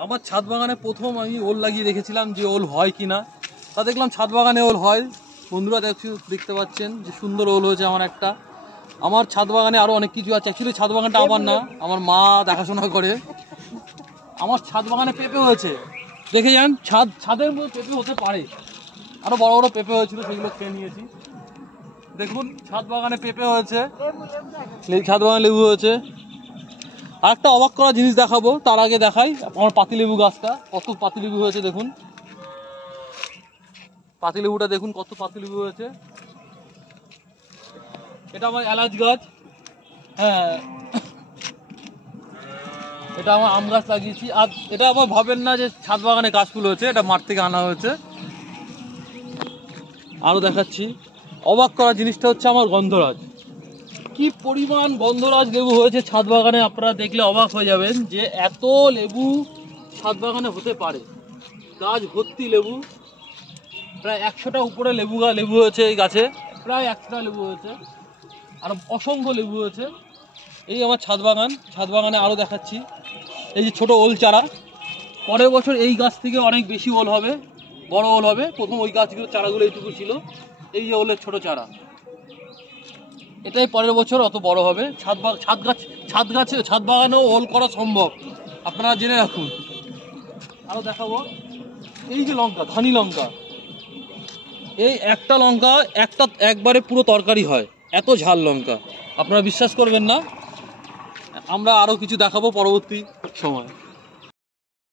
আমার ছাদ বাগানে প্রথম আমি ওল লাগিয়ে দেখেছিলাম যে ওল হয় কিনা, তা দেখলাম ছাদ বাগানে ওল হয়। বন্ধুরা দেখতে পাচ্ছেন যে সুন্দর ওল হয়েছে আমার একটা। আমার ছাদ বাগানে আরও অনেক কিছু আছে। অ্যাকচুয়ালি ছাদ বাগানটা আমার না, আমার মা দেখাশোনা করে। আমার ছাদ বাগানে পেঁপে হয়েছে, দেখে যান। ছাদের মধ্যে পেঁপে হতে পারে, আরও বড় বড় পেঁপে হয়েছিল, সেগুলো খেয়ে নিয়েছি। দেখুন ছাদ বাগানে পেঁপে হয়েছে, ছাদ বাগানে লেবু হয়েছে। আর একটা অবাক করা জিনিস দেখাবো, তার আগে দেখাই আমার পাতিলেবু গাছটা। কত পাতিলেবু হয়েছে দেখুন, পাতিলেবুটা দেখুন কত পাতিলেবু হয়েছে। এটা আমার এলাচ গাছ, হ্যাঁ এটা আমার আম গাছ লাগিয়েছি। আর এটা আবার ভাবেন না যে ছাদ বাগানে গাছগুলো হয়েছে, এটা মাঠ থেকে আনা হয়েছে। আরও দেখাচ্ছি, অবাক করা জিনিসটা হচ্ছে আমার গন্ধরাজ। কি পরিমাণ গন্ধরাজ লেবু হয়েছে ছাদ বাগানে, আপনারা দেখলে অবাক হয়ে যাবেন যে এত লেবু ছাদ বাগানে হতে পারে। গাছ ভর্তি লেবু, প্রায় 100টা উপরে লেবু হয়েছে এই গাছে, প্রায় 100টা লেবু হয়েছে, আর অসংখ্য লেবু হয়েছে। এই আমার ছাদ বাগান। ছাদ বাগানে আরও দেখাচ্ছি, এই যে ছোট ওল চারা, পরের বছর এই গাছ থেকে অনেক বেশি ওল হবে, বড় ওল হবে। প্রথম ওই গাছগুলো চারাগুলো এইটুকু ছিল, এই যে ওলের ছোট চারা, এটাই পরের বছর অত বড় হবে। ছাদ বাগানেও ওল করা সম্ভব, আপনারা জেনে রাখুন। আরও দেখাবো, এই যে লঙ্কা, ধানি লঙ্কা, এই একটা লঙ্কা একবারে পুরো তরকারি হয়, এত ঝাল লঙ্কা, আপনারা বিশ্বাস করবেন না। আমরা আরও কিছু দেখাবো পরবর্তী সময়।